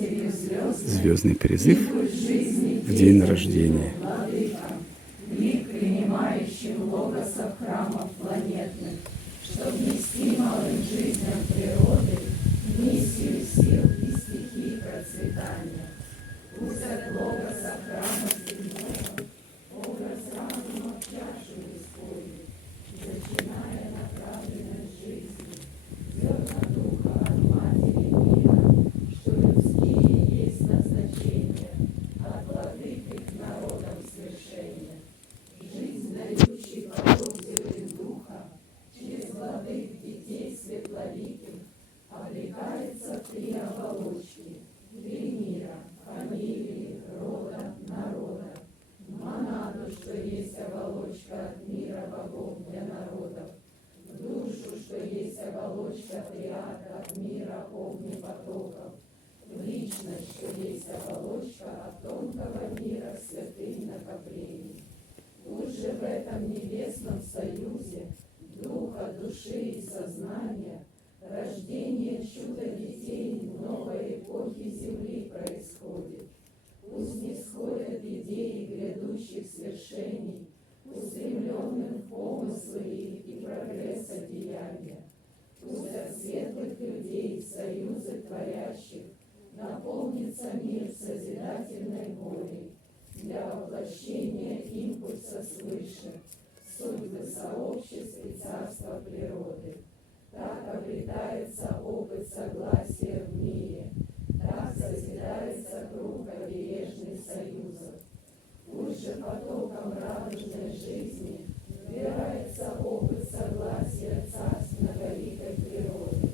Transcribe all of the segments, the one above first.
звездный призыв в день рождения. Лик принимающим логосов храмов планетных, чтоб нести малым жизням природы миссию сил и стихий процветания. Пусть от логоса храма земного образ разума в чашу исходит, зачиная направленность жизни, зерна духа от матери мира, что людские есть назначение, от владык их народом свершения. Жизнь, дающий поток зерен духа, через владык детей светлоликих, облекается в три оболочки, три мира, фамилии, рода, народа. Монаду, что есть оболочка от мира богов для народов, в душу, что есть оболочка триад от мира огнепотоков, в личность, что есть оболочка от тонкого мира святых накоплений. Тут же в этом небесном союзе духа, души и сознания рождение чуда детей новой эпохи Земли происходит. Пусть не сходят идеи грядущих свершений, устремленных в помыслы их и прогресса деяния. Пусть от светлых людей, союзы творящих, наполнится мир созидательной волей для воплощения импульса свыше, судьбы сообществ и царства природы. Так обретается опыт согласия в мире, так созидается круг обережных союзов. Пусть же потоком радужной жизни вбирается опыт согласия царств многоликой природы.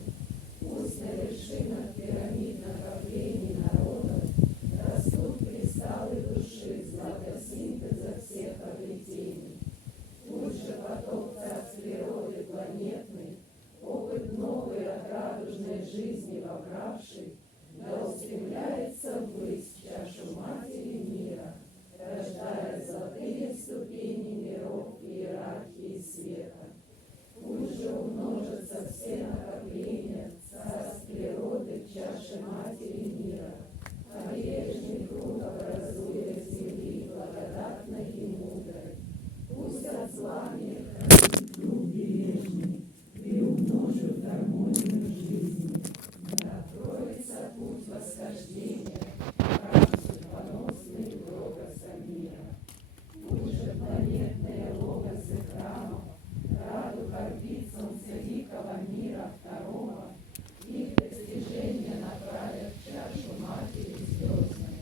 Пусть на вершинах пирамид накоплений народов растут кристаллы души златосинтеза всех обретений. Пусть же поток царств природы планетный, опыт новый от радужной жизни вобравший, да устремляется ввысь в чашу матери мира, рождая золотые ступени миров иерархии света. Пусть же умножатся все накопления царств природы в чаше матери мира, обережный круг образуя земли благодатной и мудрой. Пусть от зла мир хранит круг бережный, приумножив гармонию жизни. Да откроется путь восхождения, храм судьбоносный логоса мира. Пусть же планетные логосы храмов, радуг орбит солнцеликого мира второго, их достижения направят в чашу матери звездной.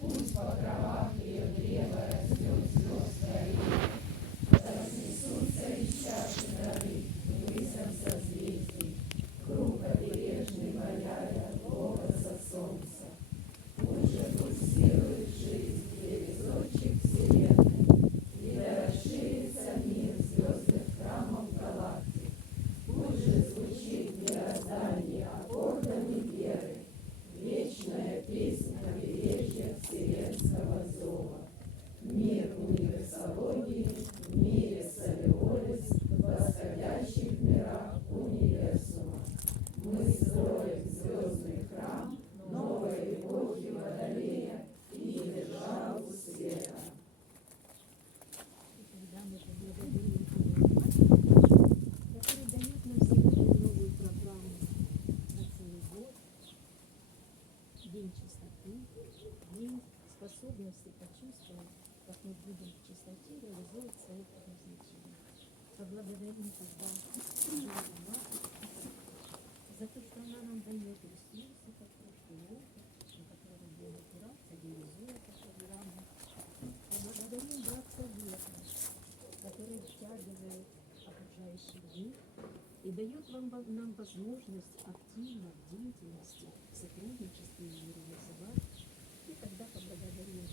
Пусть по кровах ее древа растет звезд горит, разнесутся из чаши дары высям созвездий, круг обережный ваяя логоса солнца. Пусть же пульсирует жизнь горизонтчик вселенной, и да расширится мир звездных храмов галактик. Пусть же звучит мироздание аккордами веры, вечная песня побережья вселенского зова. Мир универсологии, в мире Солиолис, в восходящих мирах универсума. Мы строим звездный храм новой эпохи Водолея и державу света. Который дает нам сегодня новую программу на целый год, день чистоты, день способности почувствовать, как мы будем в чистоте реализовывать свои предназначения. Поблагодарим Бога за то, что она нам дает ресурсы, как прошлый опыт, на который будем опираться, реализуя эту программу. Поблагодарим Брат Совета, который втягивает окружающий мир и дает нам возможность активно в деятельности, в сотрудничестве и реализовать. И тогда поблагодарим